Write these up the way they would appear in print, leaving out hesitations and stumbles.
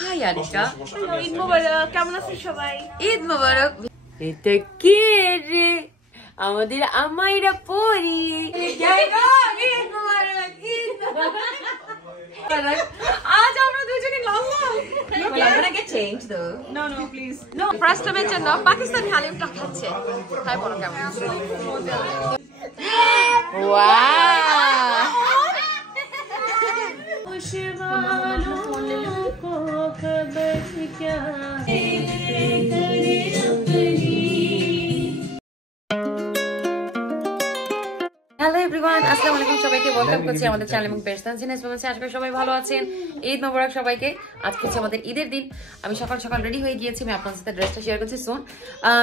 High Anika, Eid Mubarak. কেমন আছেন সবাই? ঈদ মোবারক। এটা কে রে? আমাদের আমাইরা পরি। ঈদ মোবারক, ঈদ মোবারক। আজ আমরা দুজনে লাল লাল। I'm gonna get changed though. No, please. No, first time এর জন্য পাকিস্তানি হালিমটা খাচ্ছে। তাই বলো কেমন? Wow. হ্যালো এভরিওয়ান, আসসালামু আলাইকুম সবাইকে। ওয়েলকাম করছি আমাদের চ্যানেল এবং পেজ তানজিনাস মামা। আশা করি সবাই ভালো আছেন। ঈদ মোবারক সবাইকে। আজকে হচ্ছে আমাদের ঈদের দিন। আমি সকাল সকাল রেডি হয়ে গিয়েছি। আমি আপনাদের সাথে ড্রেসটা শেয়ার করছি সোন।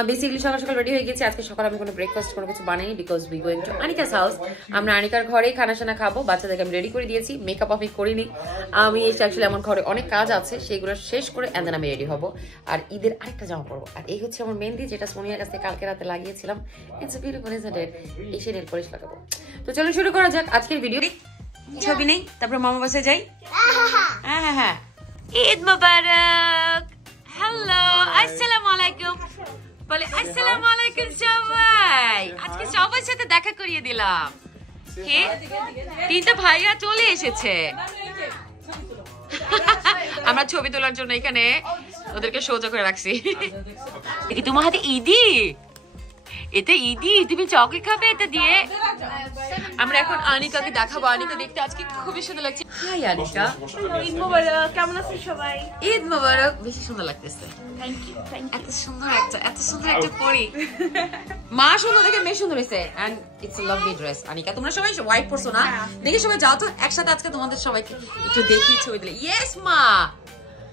বেসিক্যালি সকাল সকাল রেডি হয়ে গিয়েছি। আজকে সকালে আমি কোনো ব্রেকফাস্ট কোনো কিছু বানাইনি, because we going to Anika's house. আমরা আনিকার ঘরেই খানা খাবো। বাচ্চাদেরকে আমি রেডি করে দিয়েছি। মেকআপ আমি করিনি। আমি অ্যাকচুয়ালি আমার ঘরে অনেক কাজ আছে, সেগুলো শেষ করে এন্ড দেন আমি রেডি হবো। আর ঈদের আরেকটা জামা পরবো। আর এই হচ্ছে আমার মেহেন্দি, যেটা সোনিয়ার কাছে কালকে রাতে লাগিয়েছিলাম। It's a beautiful, isn't it? এসে নেল পলিশ লাগাবো। তো চলো শুরু করা যাক আজকের ভিডিও। ছবি নেই, তারপর মামা বাসায় যাই। হ্যাঁ। ঈদ মোবারক। হ্যালো, আসসালামু আলাইকুম। বলে আসসালামু আলাইকুম সবাই। আজকে সবার সাথে দেখা করিয়ে দিলাম। কে? তিনটা ভাইয়া চলে এসেছে। আমরা ছবি তোলার জন্য এখানে ওদেরকে সোজা করে রাখছি। তোমার হাতে ঈদি, এটা ঈদি, তুমি চকলেট খাবে এটা দিয়ে। আমরা এখন আনিকাকে দেখাবো। আনিকা দেখতে আজকে খুবই সুন্দর লাগছে। হাই আনিকা, ঈদ মোবারক। কেমন আছেন সবাই? ঈদ মোবারক। বেশি সুন্দর লাগতেছে। Thank you. এত সুন্দর একটা পরি। মা সুন্দর দেখে মেয়ে সুন্দর হয়েছে। And it's a lovely dress. Anika, তোমরা সবাই হোয়াইট পরছো না? দেখে সবাই যাও তো একসাথে আজকে তোমাদের সবাইকে একটু দেখি ছবি দিলে। ইয়েস মা।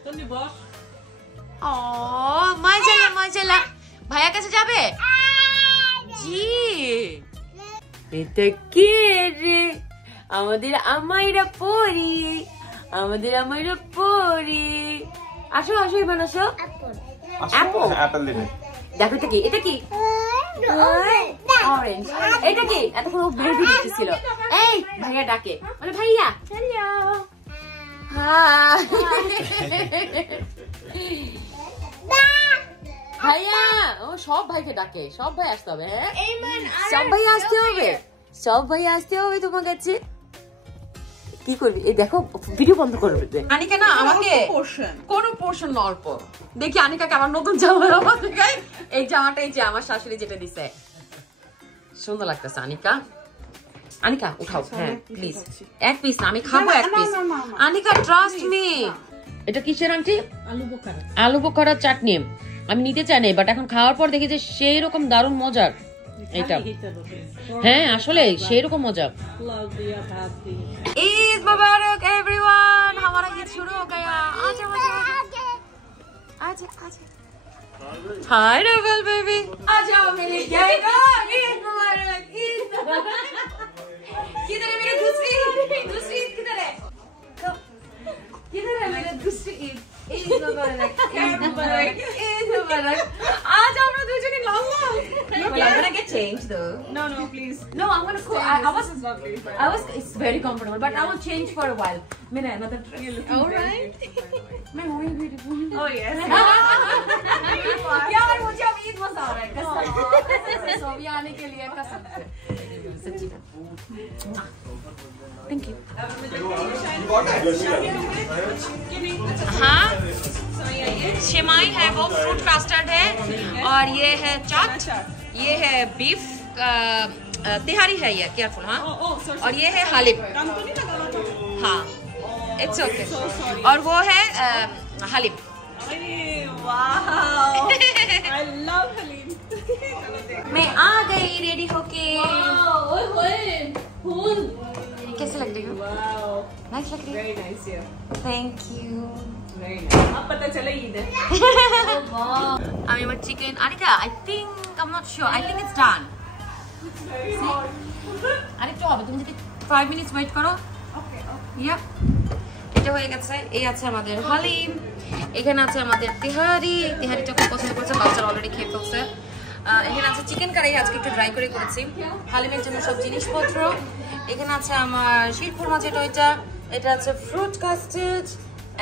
তুমি বস। ও মজালা। ভাইয়া কাছে যাবে? জি। এটা কে রে? আমাদের আমাইরা পরি। আসো এবার আসো। অ্যাপল দিবে। দেখো এটা কি? অরেঞ্জ। এটা কি? এতক্ষণ বেবি দিতেছিল। এই ভাইয়া ডাকে, মানে ভাইয়া হ্যালো। হাই ভাইয়া। ও সব ভাইকে ডাকে, সব ভাই আসতে হবে। হ্যাঁ, সব ভাই আসতে হবে তোমার কাছে। কি করবি? এই দেখো ভিডিও বন্ধ করবে। আনিকা না আমাকে কোন পোর্শন অল্প। দেখি আনিকাকে আমার নতুন জামা দেখাই। এই জামাটা এই যে আমার শাশুড়ি যেটা দিছে, সুন্দর লাগতেছে। আনিকা উঠাও। হ্যাঁ প্লিজ, এক পিস না, আমি খাবো এক পিস। Anika trust me. এটা কিসের আন্টি? আলু বোখারা চাটনি। আমি নিতে চাই না, বাট এখন খাওয়ার পর দেখি যে সেই রকম দারুণ মজার এটা। হ্যাঁ আসলে সেই রকম মজা। ঈদ মোবারক एवरीवन, हमारा ईद शुरू हो गया। आजा हाय रवल बेबी, आ जाओ मेरे गैंग। ईद मुबारक। किधर है मेरी दूसरी ईद? किधर है मेरा दूसरी ईद? ঈদ মোবারক। আজ আমরা দুজনে লাল লাল। I'm gonna get changed though. No, please. No, I'm gonna go. I was. It's very comfortable, but I will change for a while. Mera another dress. All right. मैं वही beautiful. Oh yes. यार मुझे अब ईद मजा आ रहा है कसम से। सो अभी आने के लिए कसम से सच्ची। Thank you. हाँ, शेमाई है, वो फ्रूट कास्टर्ड है, और ये है चाट, ये है बीफ तिहारी है, ये केयरफुल। हाँ, और ये है हालिब। हाँ, इट्स ओके। और वो है हालिब। Wow. I love Halim. मैं आ गई रेडी होके। कैसे लग रही हूँ? Wow. नाइस लग रही है। Very nice, yeah. Thank you. Very nice. अब पता चला ईद है। আমি আমার chicken Anika, I think I'm not sure. I think it's done. আরেকটু হবে, তুমি যদি 5 minutes ওয়েট করো। Okay. ইয়া, এটা হয়ে গেছে। এই আছে আমাদের হালিম, এখানে আছে আমাদের তিহারিটা খুব পছন্দ করেছে বাচ্চারা, অলরেডি খেয়ে ফেলছে। এখানে আছে চিকেন কারি, আজকে একটু ড্রাই করে করেছি। হালিমের জন্য সব জিনিসপত্র। এখানে আছে আমার শিরখুরমা, যেটা এটা আছে fruit custard,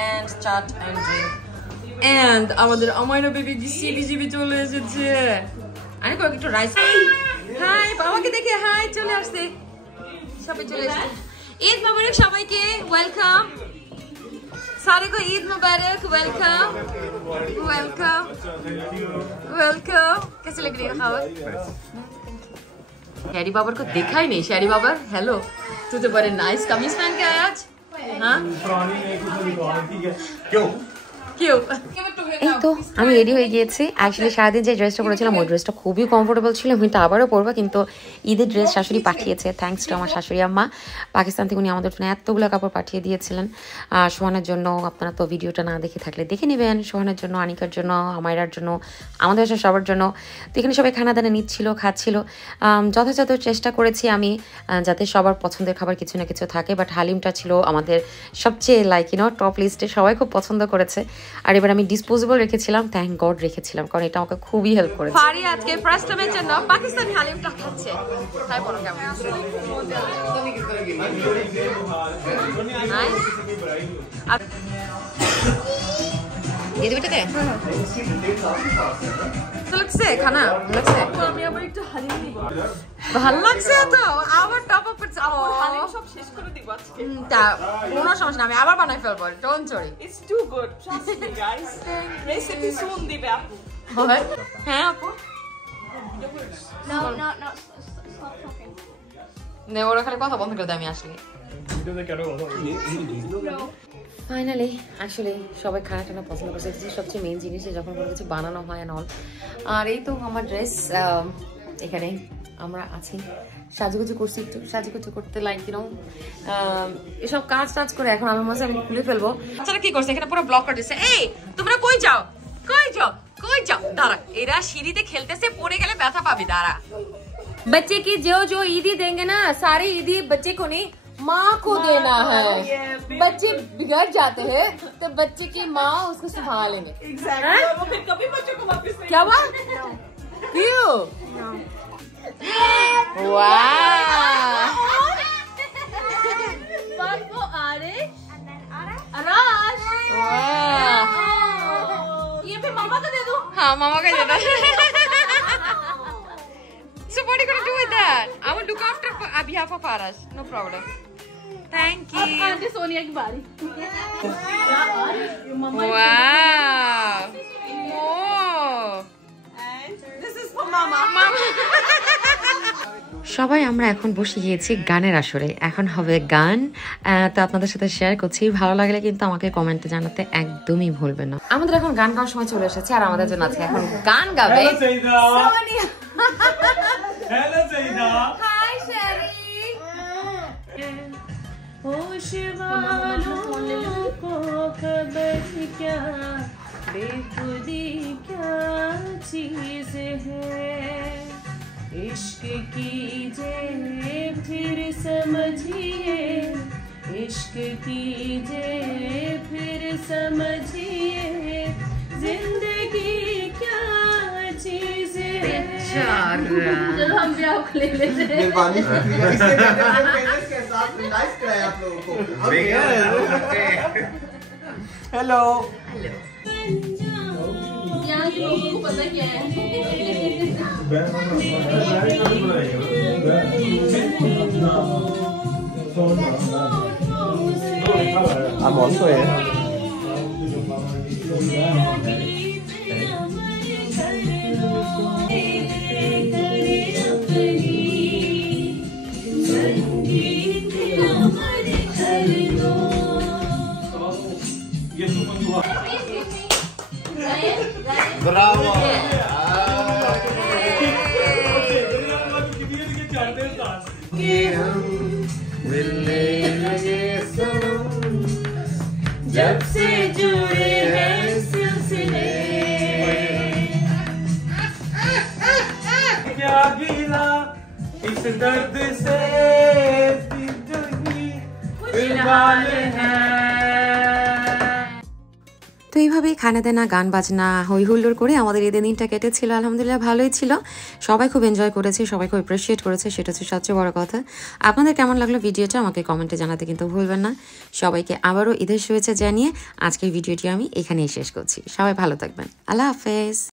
and chat and drink. And আমাদের আমাইনা বেবি জিবি চলে এসেছে। আমি কয়েক একটু রাইস। হাই বাবাকে দেখে হাই চলে আসছে। সবাই চলে এসেছে। ঈদ মোবারক সবাইকে, ওয়েলকাম। सारे को ईद मुबारक, वेलकम वेलकम वेलकम। कैसे लग रही है खावर? शहरी बाबर को देखा ही नहीं। शहरी बाबर हेलो, तू तो बड़े नाइस कमीज पहन के आया आज। हाँ क्यों? এই তো আমি রেডি হয়ে গিয়েছি। অ্যাকচুয়ালি সারাদিন যে ড্রেসটা পরেছিলাম ওই ড্রেসটা খুবই কমফোর্টেবল ছিল। আমি তো আবারও পরবো, কিন্তু ঈদের ড্রেস শাশুড়ি পাঠিয়েছে। থ্যাঙ্কস টু আমার শাশুড়ি আম্মা। পাকিস্তান থেকে উনি আমাদের জন্য এতগুলো কাপড় পাঠিয়ে দিয়েছিলেন সোহানের জন্য। আপনারা তো ভিডিওটা না দেখে থাকলে দেখে নেবেন। সোহানের জন্য, আনিকার জন্য, আমায়রার জন্য, আমাদের বাসার সবার জন্য। তো এখানে সবাই খানা দানা নিচ্ছিল, খাচ্ছিল। যথাযথ চেষ্টা করেছি আমি যাতে সবার পছন্দের খাবার কিছু না কিছু থাকে। বাট হালিমটা ছিল আমাদের সবচেয়ে টপ লিস্টে, সবাই খুব পছন্দ করেছে। আর এবার আমি ডিসপোজেবল রেখেছিলাম, থ্যাঙ্ক গড রেখেছিলাম, কারণ এটা আমাকে খুবই হেল্প করেছে। ফারি আজকে ফার্স্ট টাইমের জন্য পাকিস্তানি হালিমটা খাচ্ছে। তাই বলো কেমন? ये दे बेटे दे। तो लगছে খানা লাগছে। আমি আবার একটু হালিম নিব। ভালো লাগছে তো আবার টপ আপ করছে। হালিম সব শেষ করে দিব আজকে। তা কোনো সমস্যা না, আমি আবার বানাই ফেলবো, don't worry. It's too good. Trust me guys. Recipe শুন দিবে আপু। হয় হ্যাঁ আপু। No. Stop talking. নে ওরা খালি কথা বন্ধ করে দে, আমি আসলে। ফাইনালি আসলে সবাই খানা টানা পছন্দ করছে। সবচেয়ে মেইন জিনিস যখন কোনো কিছু বানানো হয় অ্যান্ড অল। আর এই তো আমার ড্রেস, এখানে আমরা আছি, সাজুগুজু করছি, একটু সাজুগুজু করতে এসব কাজ টাজ করে এখন আমার মাঝে আমি খুলে ফেলবো। বাচ্চারা কি করছে এখানে পুরো ব্লক করে দিচ্ছে। এই তোমরা কই যাও কই যাও কই যাও? দাঁড়া, এরা সিঁড়িতে খেলতেছে, পড়ে গেলে ব্যথা পাবি। দাঁড়া, बच्चे की जो ईदी देंगे ना, सारी ईदी बच्चे को नहीं माँ को देना है। बच्चे बिगड़ जाते हैं तो बच्चे की माँ उसको संभालेंगे। वो फिर कभी बच्चों को वापस नहीं। क्या हुआ? क्यों? वाह, ये भी मामा को दे दो। हाँ मामा का दे दो। So what are you gonna do with that? I will look after on behalf of Arash. No problem. Thank you. Aunty Sonia की बारी। Wow. Oh. And this is for mama. সবাই আমরা এখন বসে গিয়েছি গানের আসরে। এখন হবে গান, তো আপনাদের সাথে শেয়ার করছি। ভালো লাগলে কিন্তু আমাকে কমেন্টে জানাতে একদমই ভুলবেন না। আমাদের এখন গান গাওয়ার সময় চলে এসেছে, আর আমাদের জন্য আজকে এখন গান গাবে সোনিয়া। हेलो सईदा। हाय शेरी। होश वालों को खबर क्या, बेखुदी क्या चीज है। इश्क कीजिए फिर समझिए, इश्क कीजिए फिर समझिए, जिंदगी क्या चीज है। चलो हम भी आपको ले लेते हैं। हेलो यहाँ के लोगों को पता क्या है। I'm also here. Bravo! जब से जुड़े हैं सिलसिले, क्या गिला इस दर्द से तो এইভাবেই খানা দানা গান বাজনা হই হুল্লোড় করে আমাদের ঈদের দিনটা কেটেছিল। আলহামদুলিল্লাহ ভালোই ছিল, সবাই খুব এনজয় করেছে, সবাই খুব অ্যাপ্রিসিয়েট করেছে, সেটা হচ্ছে সবচেয়ে বড় কথা। আপনাদের কেমন লাগলো ভিডিওটা আমাকে কমেন্টে জানাতে কিন্তু ভুলবেন না। সবাইকে আবারও ঈদের শুভেচ্ছা জানিয়ে আজকের ভিডিওটি আমি এখানেই শেষ করছি। সবাই ভালো থাকবেন, আল্লাহ হাফেজ।